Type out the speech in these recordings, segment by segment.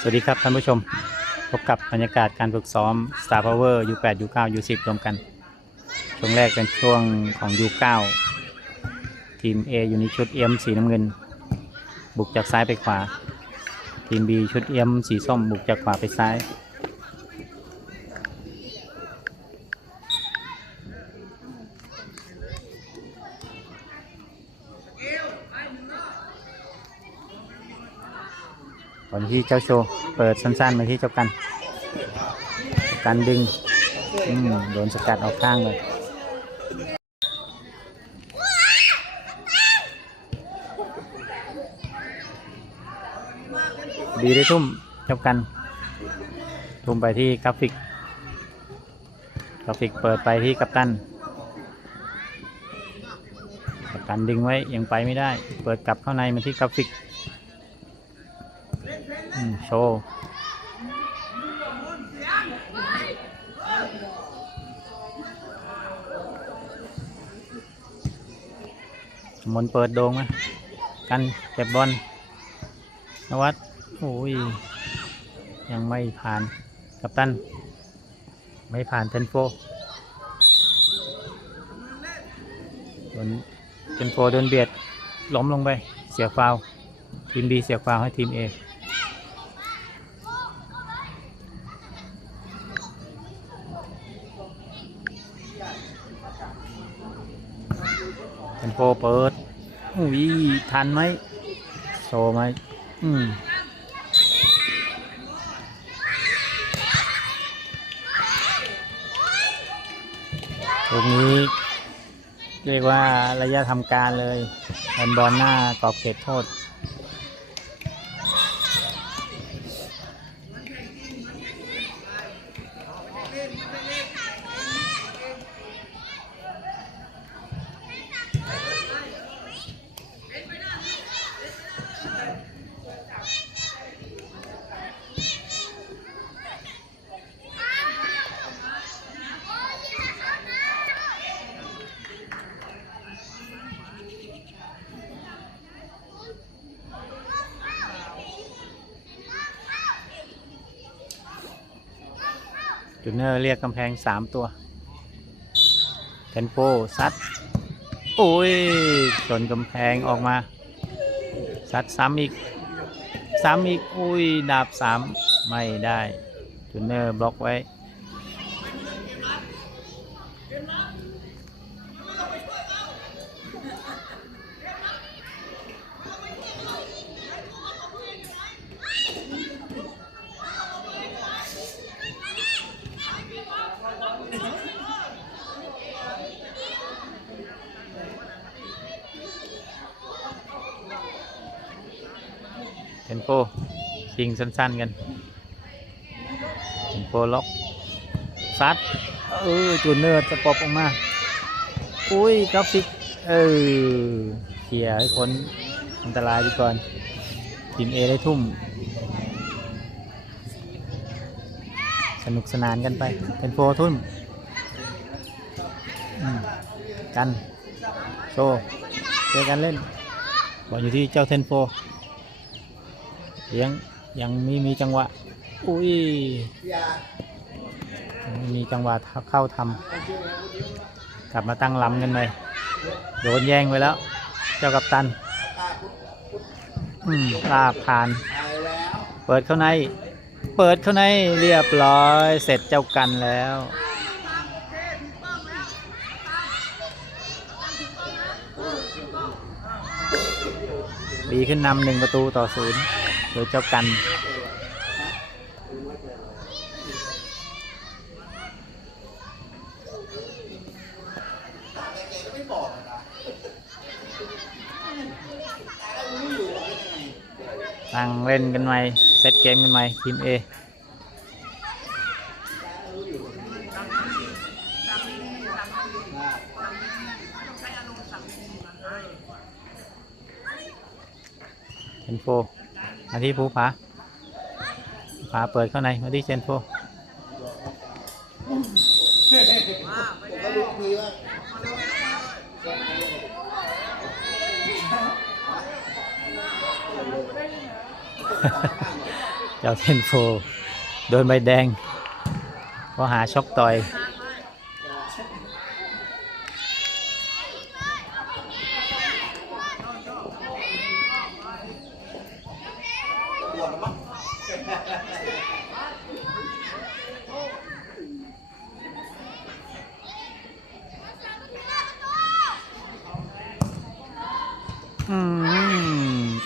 สวัสดีครับท่านผู้ชม พบกับบรรยากาศการฝึกซ้อม Star Power U8 U9 U10 รวมกัน ช่วงแรกเป็นช่วงของ U9 ทีม A อยู่ในชุดเอ็มสีน้ำเงิน บุกจากซ้ายไปขวา ทีม B ชุดเอ็มสีส้มบุกจากขวาไปซ้าย ที่เจ้าโชว์เปิดสั้นๆมาที่เจ้ากันกันดึงอืโดนสกัดออกข้างเลยดีได้ทุ่มเจ้ากัน ทุ่มไปที่กราฟิก กราฟิกเปิดไปที่กัปตันกัปตันดึงไว้ยังไปไม่ได้ เปิดกลับเข้าในมาที่กราฟิก โชว์มนเปิดโดงไหมกันเก็บบอลนวัดโอ้ย ยังไม่ผ่านกับตัน ไม่ผ่านเทนโฟโดนเทนโฟโดนเบียดล้มลงไป เสียฟาว ทีมบีเสียฟาวให้ทีมเอ โฟเปิดอุ้ยทันไหมโชว์ไหมอืมลูกนี้เรียกว่าระยะทำการเลยบอลบอลหน้ากรอบเขตโทษ จู เรียกกำแพงสามตัวเทนโปซัดโอ้ยชนกำแพงออกมา ซัดซ้ำอีกซ้ำอีก อุ้ย ดาบสามไม่ได้จูเนอร์บล็อกไว้ โฟชิงสั้นๆกันเทนโฟล็อกซัดเออจูเนอร์จะปบออกมา อุ้ยกราฟิก เออเคลียให้พ้นอันตรายไปก่อนทีมเอได้ทุ่ม สนุกสนานกันไปเทนโฟทุ่มอืมกัน โชว์เจอกันเล่น บอลอยู่ที่เจ้าเทนโฟ ยังยังมีมีจังหวะ อุ้ยม,มีจังหวะเข้าทำกลับมาตั้งลำกันเลยโดนแย่งไปแล้ว เจ้ากัปตันอืมลาผ่าน เปิดเข้าใน เปิดเข้าในเรียบร้อย เสร็จเจ้ากันแล้วดีขึ้นนำหนึ่งประตูต่อศูนย์ ดยเจ้ากัน ตั้งเล่นกันใหม่เซตเกมกันใหม่ทีมเอเชนโฟ มาที่ภูผาภูผาเปิดเข้าในมาที่เชนโฟเเจ้าเทนโฟโดนใบแดงเพราะหาชกต่อย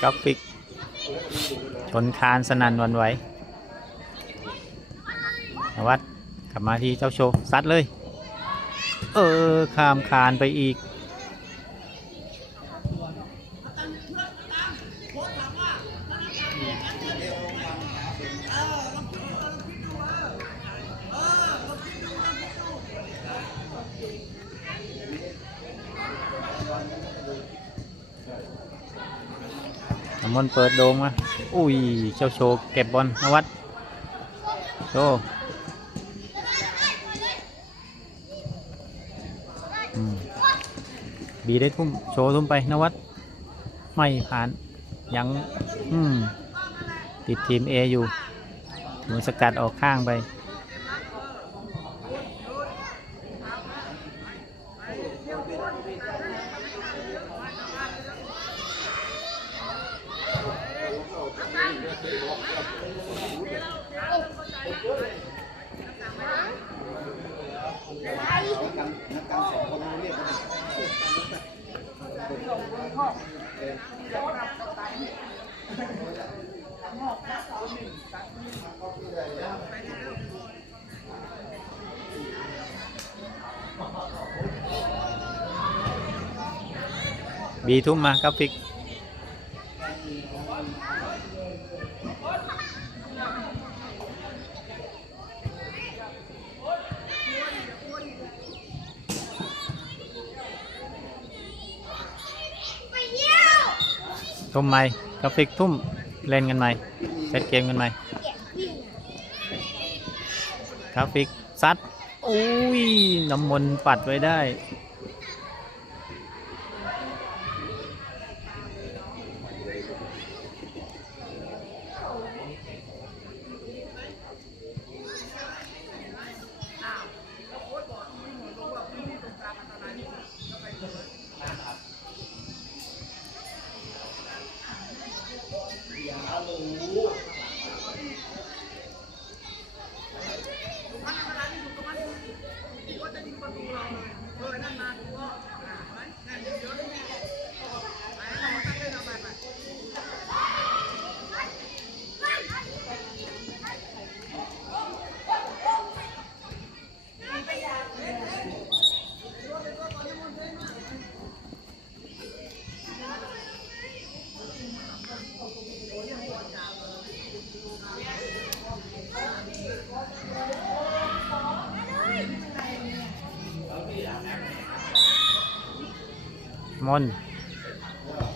กราฟิกชนคานสนันวันไหววัดกลับมาที่เจ้าโชว์ซัดเลย เออ ข้ามคานไปอีก นเปิดโดงมาอุ้ยเจ้าโชว์เก็บบอลนวัดโชว์บีได้ทุ่มโชว์ทุ่มไปนวัดไม่ผ่านยังติดทีม A อยู่มือสกัดออกข้างไปีทุ่มมากราฟิก ทุ่มไหมกราฟิกทุ่มเล่นกันไหมเซตเกมกันไหมกราฟิกซัดอุ้ยน้ำมนต์ปัดไว้ได้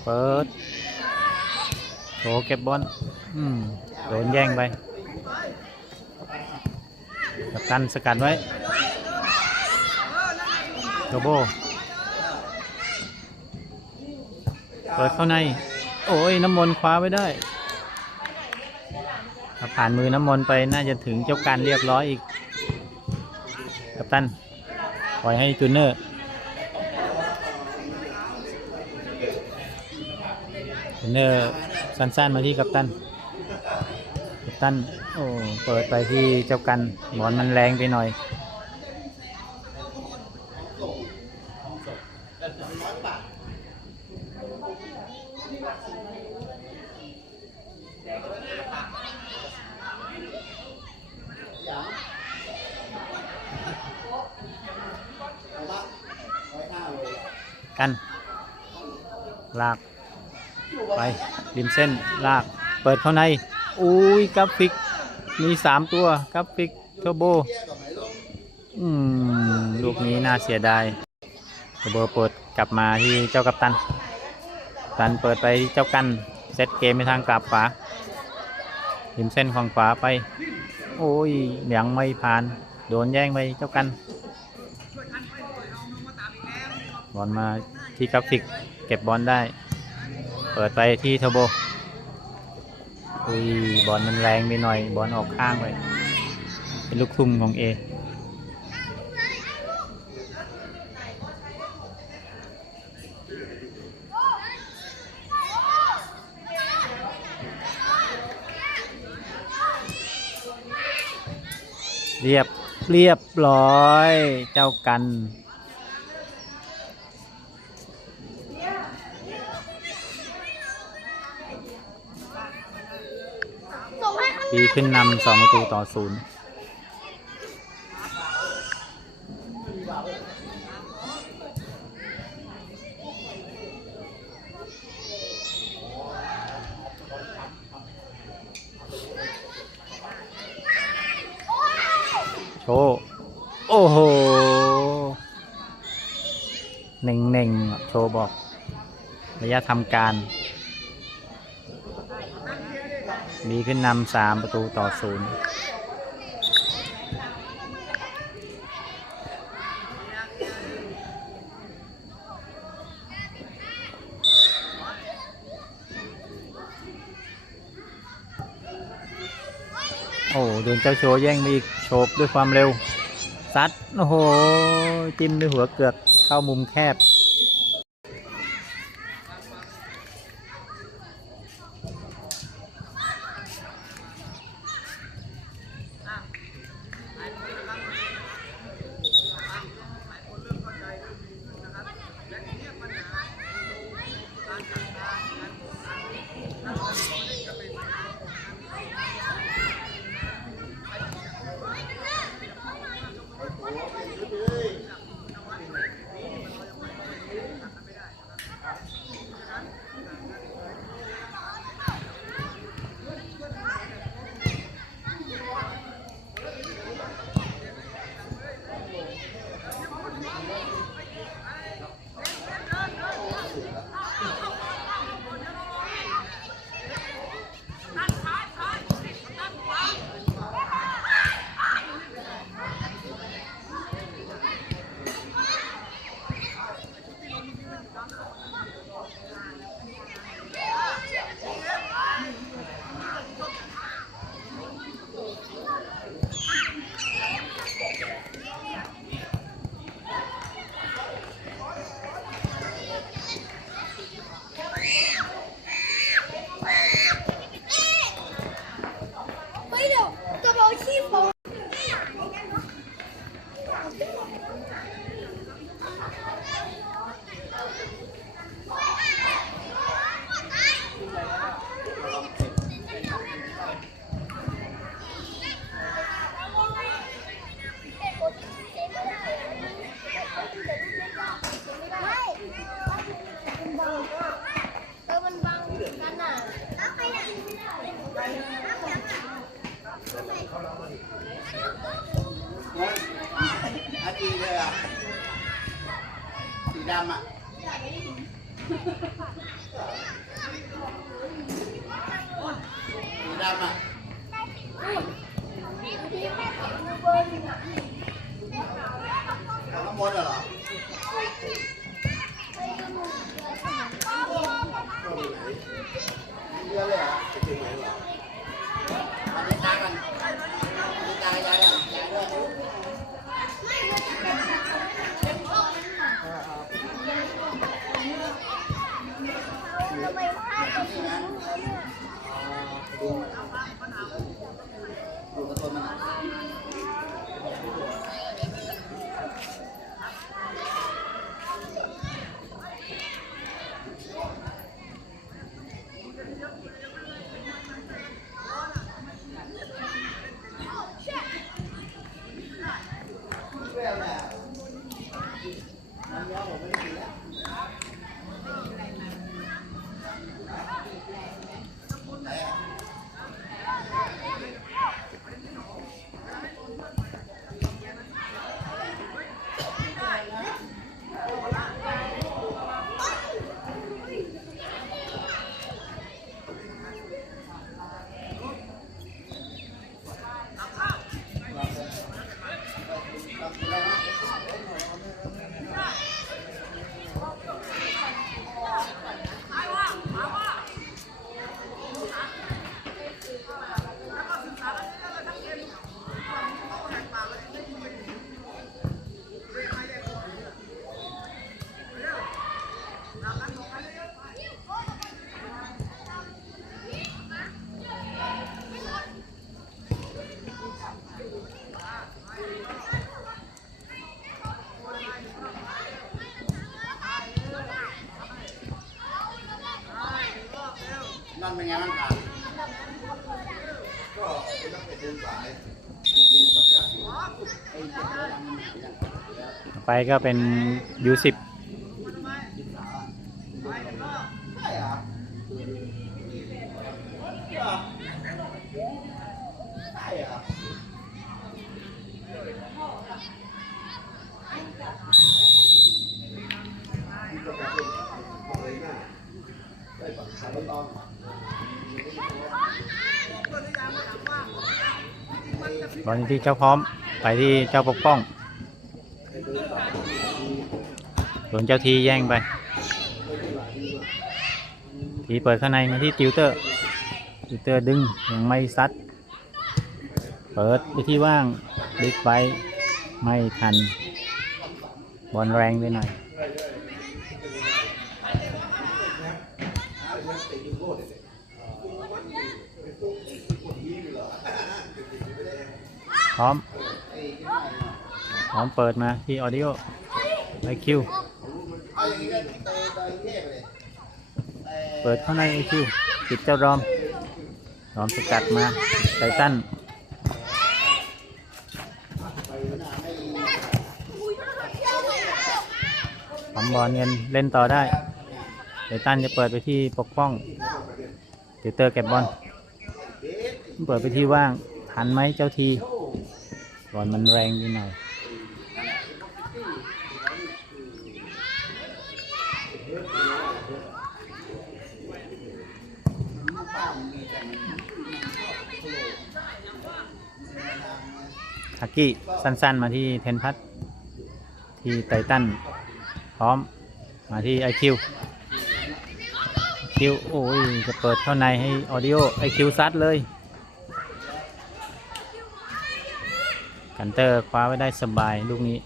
เปิดโถเก็บบอลอืมโดนแย่งไปกับตันสกัดไว้โตโบเปิดเข้าใน โอ้ยน้ำมนต์คว้าไว้ได้ผ่านมือน้ำมนต์ไปน่าจะถึงเจ้าการเรียบร้อยอีก กัปตัน ปล่อยให้จูเนอร์ เนอร์สั้นๆมาที่กัปตัน กัปตัน โอ้ เปิดไปที่เจ้ากัน บอลมันแรงไปหน่อย กัน ลาก ไป ริมเส้นลาก เปิดเข้าใน อุ้ยกราฟิก มีสามตัวกราฟิกเทอร์โบ อืม ลูกนี้น่าเสียดายเทอร์โบเปิดกลับมาที่เจ้ากัปตันกัปตันเปิดไปที่เจ้ากันเซตเกมไปทางกลับขวาริมเส้นของขวาไป โอ้ยยังไม่ผ่าน โดนแย่งไปเจ้ากันบอลมาที่กราฟิก เก็บบอลได้ เปิดไปที่เทอร์โบอุ้ยบอลมันแรงไปหน่อย บอลออกข้างไปเป็นลูกทุ่มของเอเรียบเรียบร้อย เจ้ากันีขึ้นนำสองประตูต่อศูนย์โชว์โอ้โหเน่งเน่งโชว์บอก ระยะทำการ มีขึ้นนำสามประตูต่อศูนย์โอ้โดนเจ้าโชว์แย่งไปอีกโฉบด้วยความเร็ว ซัด โอ้โห จิ้มด้วยหัวเกือกเข้ามุมแคบ ไปก็เป็น U10 บอลที่เจ้าพร้อมไปที่เจ้าปกป้อง โดนเจ้าทีแย่งไป ทีเปิดข้างในมาที่ติวเตอร์ ติวเตอร์ดึงยังไม่ซัด เปิดไปที่ว่างบิ๊กไบค์ไม่ทัน บอลแรงไปหน่อยพร้อม อมเปิดมาที่ออดิโอไอคิวเปิดข้างในไอคิวติดเจ้ารอมรอมสกัดมาไททันทำบอลเงินเล่นต่อได้ไททันจะเปิดไปที่ปกป้องติวเตอร์เก็บบอลเปิดไปที่ว่างทันไหมเจ้าทีบอลมันแรงนิดหน่อย ฮักกี้สั้น ๆ มาที่เทนพัทที่ไททันพร้อมมาที่ไอคิวคิวโอ้ยจะเปิดเข้าในให้ออดิโอไอคิวซัดเลย กันเตอร์คว้าไว้ได้สบายลูกนี้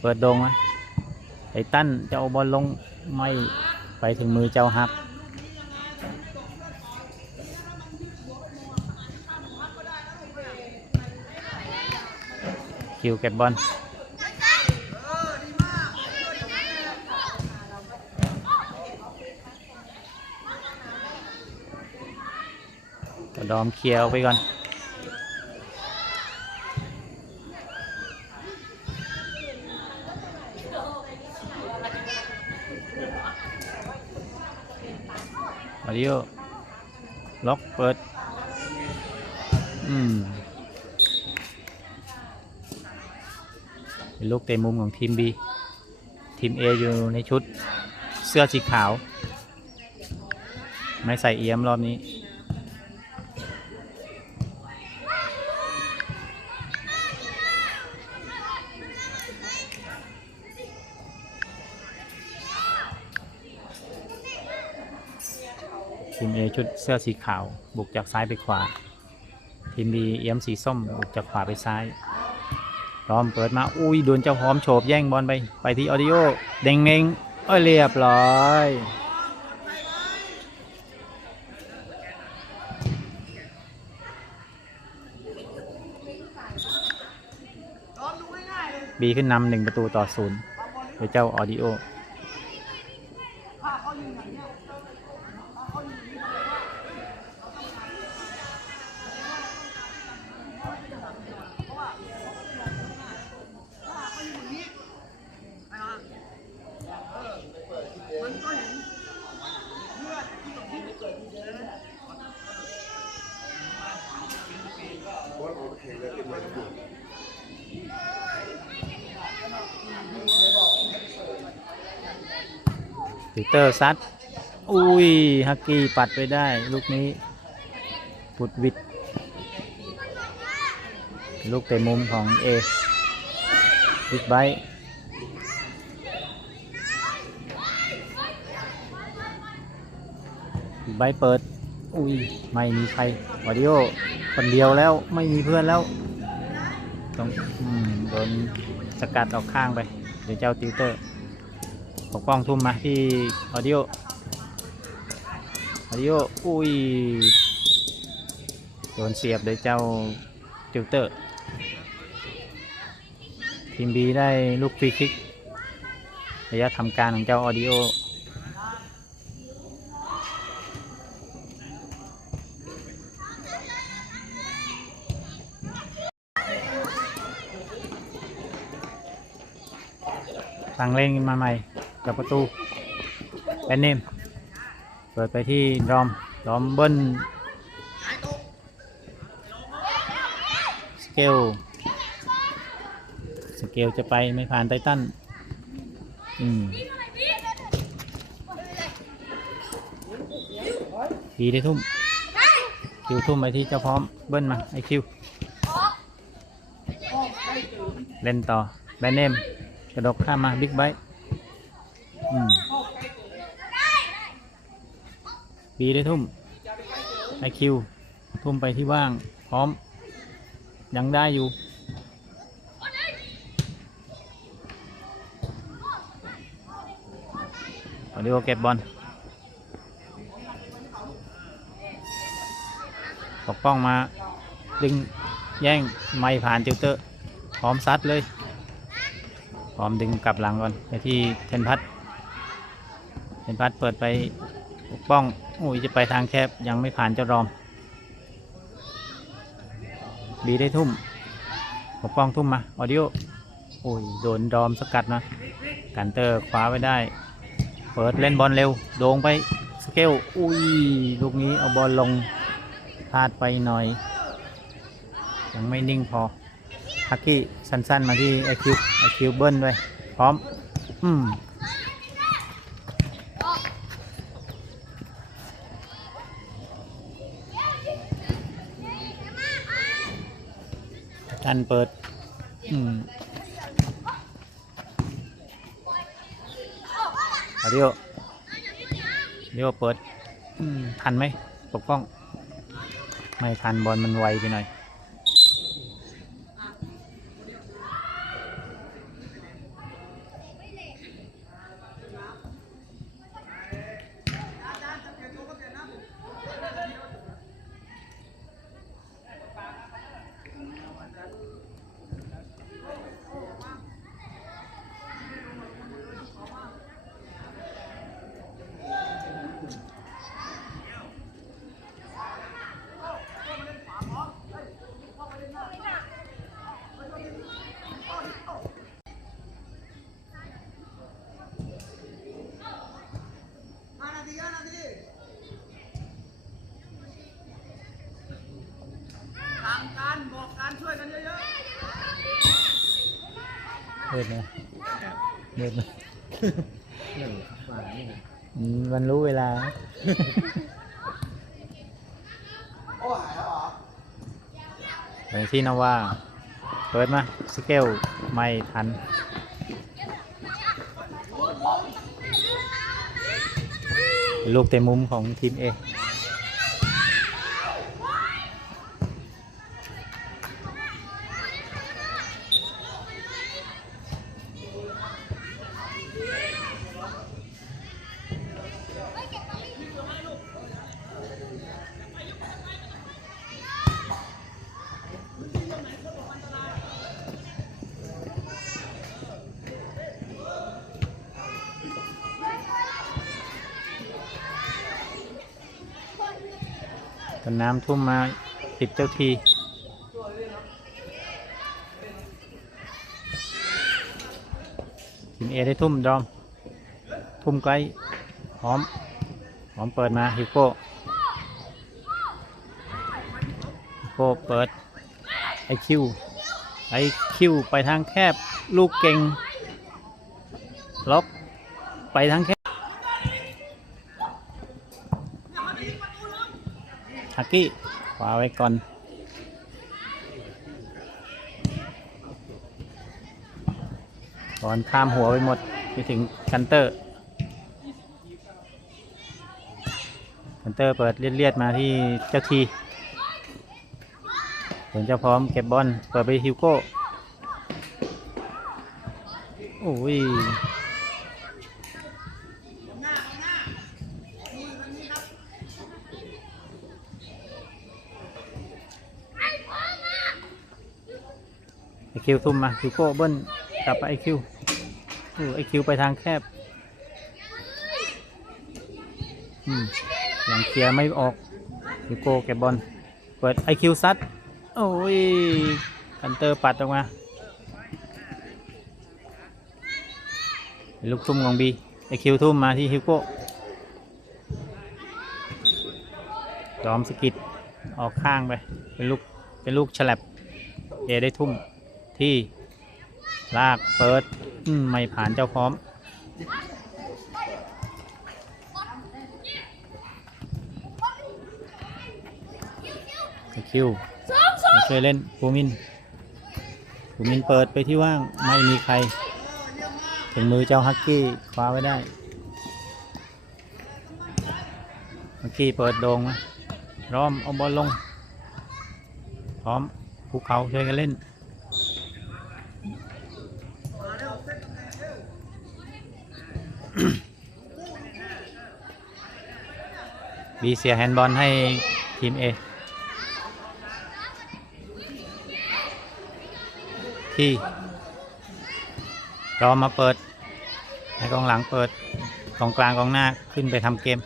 เปิดโดงไหมไททันจะเอาบอลลงไม่ไปถึงมือเจ้าฮัก คิวเก็บบอลกระดอมเคลียร์ออกไปก่อนมาดิโอล็อกเปิด อืม เป็นลูกเตะมุมของทีม B ทีม A อยู่ในชุดเสื้อสีขาว ไม่ใส่เอี้ยมรอบนี้ ทีม A ชุดเสื้อสีขาว บุกจากซ้ายไปขวา ทีม B เอี้ยมสีส้ม บุกจากขวาไปซ้าย ร้อมเปิดมาอุ้ยโดนเจ้าพร้อมโฉบแย่งบอลไปไปที่ออดิโอเด้งเงงเอ้ยเรียบร้อยบีขึ้นนำหนึ่งประตูต่อศูนย์โดยเจ้าออดิโอ เตอร์ซัดอุ้ยฮักกี้ปัดไปได้ ลูกนี้ปุดวิด ลูกเตะมุมของเอบิ๊กไบค์บิ๊กไบเปิด อุ้ย ไม่มีใครวอดิโอ คนเดียวแล้ว ไม่มีเพื่อนแล้ว ต้องโดนสกัดออกข้างไป เดี๋ยวเจ้าติวเตอร์ ผมกล้องทุ่มมาที่ออดิโอออดิโออุ้ยโดนเสียบโดยเจ้าติวเตอร์ ทีมบีได้ลูกฟรีคิกระยะทำการของเจ้าออดิโอสั่งเล่นมาใหม่ กับประตูแบนเนมเปิดไปที่ดอมดอมเบิ้ลสเกลสเกลจะไปไม่ผ่านไททันอืมดีได้ทุ่มคิวทุ่มไปที่เจ้าพร้อมเบิ้ลมาไอคิวเล่นต่อแบนเนมกระดกข้ามมาบิ๊กไบต์อืม บีได้ทุ่มไอคิวทุ่มไปที่ว่าง พร้อม ยังได้อยู่ออดิโอเก็บบอลปกป้องมาดึงแย่งไม่ผ่านติวเตอร์ พร้อมซัดเลย พร้อมดึงกลับหลังก่อนไปที่เทนพัทเทนพัทเปิดไปปกป้อง โอ้ยจะไปทางแคบยังไม่ผ่านเจ้ารอม บีได้ทุ่มปกป้องทุ่มมา ออดิโอ โอ้ย โดนดอมสกัดนะกันเตอร์คว้าไว้ได้ เปิดเล่นบอลเร็ว โด่งไปสเกล อุ้ย ลูกนี้เอาบอลลงพลาดไปหน่อย ยังไม่นิ่งพอฮักกี้สั้นๆมาที่ไอคิวไอคิวเบิ้ลด้วย พร้อม อืม ทันเปิด อืมเอาเดียวเดียวเปิด อืมทันไหมปกป้อง ไม่ทันบอลมันไวไปหน่อย ทางการบอกการช่วยกันเยอะ เบิดนะเบิดนะๆหนึ่งมานี่นะอืมมันรู้เวลา โอ้หายแล้วเหรอไปที่นาวาเปิดมาสเกลไม่ทัน ลูกเต็มมุมของทีมเอ ต้นน้ำทุ่มมาติดเจ้าทีเอได้ทุ่มดอม ทุ่มไกลพร้อมพร้อมเปิดมาฮิโก้ฮิโก้เปิดไอคิวไอคิวไปทางแคบลูกเก่งล็อกไปทางแคบ ฮั กี้ขวาไว้ก่อน ก่อนข้ามหัวไปหมด ไปถึงคันเตอร์ คันเตอร์เปิดเลียดๆมาที่เจ้าทีส่วนเจ้าพร้อมเก็บบอลเปิดไปฮิวโก้ โอ้ย คิวทุ่มมาคิวโก้เบิ้ลกลับไปไอคิวไอคิวไปทางแคบอืมยังเคลียร์ไม่ออกคิวโก้เก็บบอลเปิดไอคิวซัดโอ้ยคันเตอร์ปัดออกมาลูกทุ่มของบีไอคิวทุ่มมาที่ฮิวโก้จอมสกิดออกข้างไป เป็นลูก เป็นลูกฉลับเอได้ทุ่ม ที่ลากเปิดไม่ผ่านเจ้าพร้อม คิวมาช่วยเล่นภูมินภูมินเปิดไปที่ว่างไม่มีใคร ถึงมือเจ้าฮักกี้คว้าไว้ได้ฮักกี้เปิดโด่งมาร้อมเอาบอลลง พร้อมภูเขาช่วยกันเล่น บีเสียแฮนด์บอลให้ทีมเอที่รอมาเปิดให้กองหลังเปิดกองกลางกองหน้าขึ้นไปทำเกม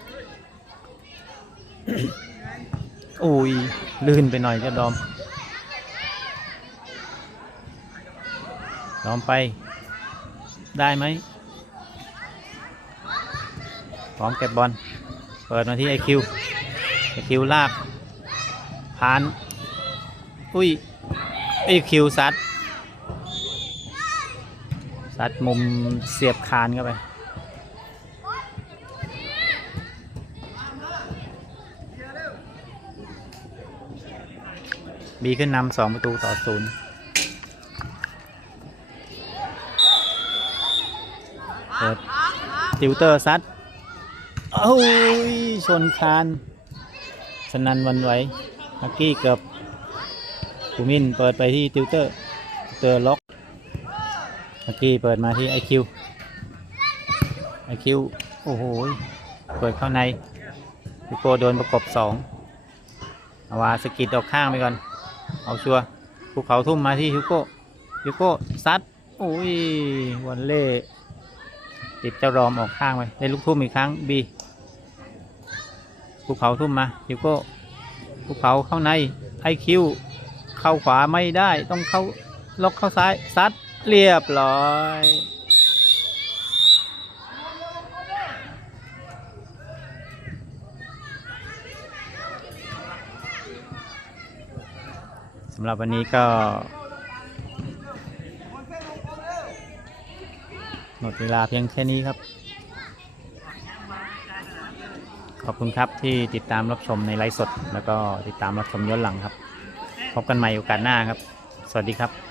อุ้ยลื่นไปหน่อยเจ้าดอม ดอมไป ได้ไหมพร้อมเก็บบอล เปิดมาที่ไอคิวไอคิวลากผ่าน อุ้ยไอคิวซัดซัดมุมเสียบคานเข้าไปบีขึ้นนำสองประตูต่อศูนย์เปิดติวเตอร์ซัด โอ้ยชนคานสนันวันไหวฮักกี้เกือบภูมินเปิดไปที่ติวเตอร์เตอร์ล็อกเมื่อกี้เปิดมาที่ไอคิวไอคิวโอ้โหเปิดเข้าในพิโกโดนประกบสองอาวาสกิดออกข้างไปก่อน เอาชัวร์ภูเขาทุ่มมาที่ฮิวโก้ฮิวโก้ซัดโอ้ยวันเล่ติดเจ้ารอมออกข้างไปได้ลูกทุ่มอีกครั้งบี ภูเขาทุ่มมาฮิวโก้ภูเขาเข้าในไอคิวเข้าขวาไม่ได้ต้องเข้าล็อกเข้าซ้ายซัดเรียบร้อยสำหรับวันนี้ก็หมดเวลาเพียงแค่นี้ครับ ขอบคุณครับที่ติดตามรับชมในไลฟ์สด แล้วก็ติดตามรับชมย้อนหลังครับ พบกันใหม่โอกาสหน้าครับ สวัสดีครับ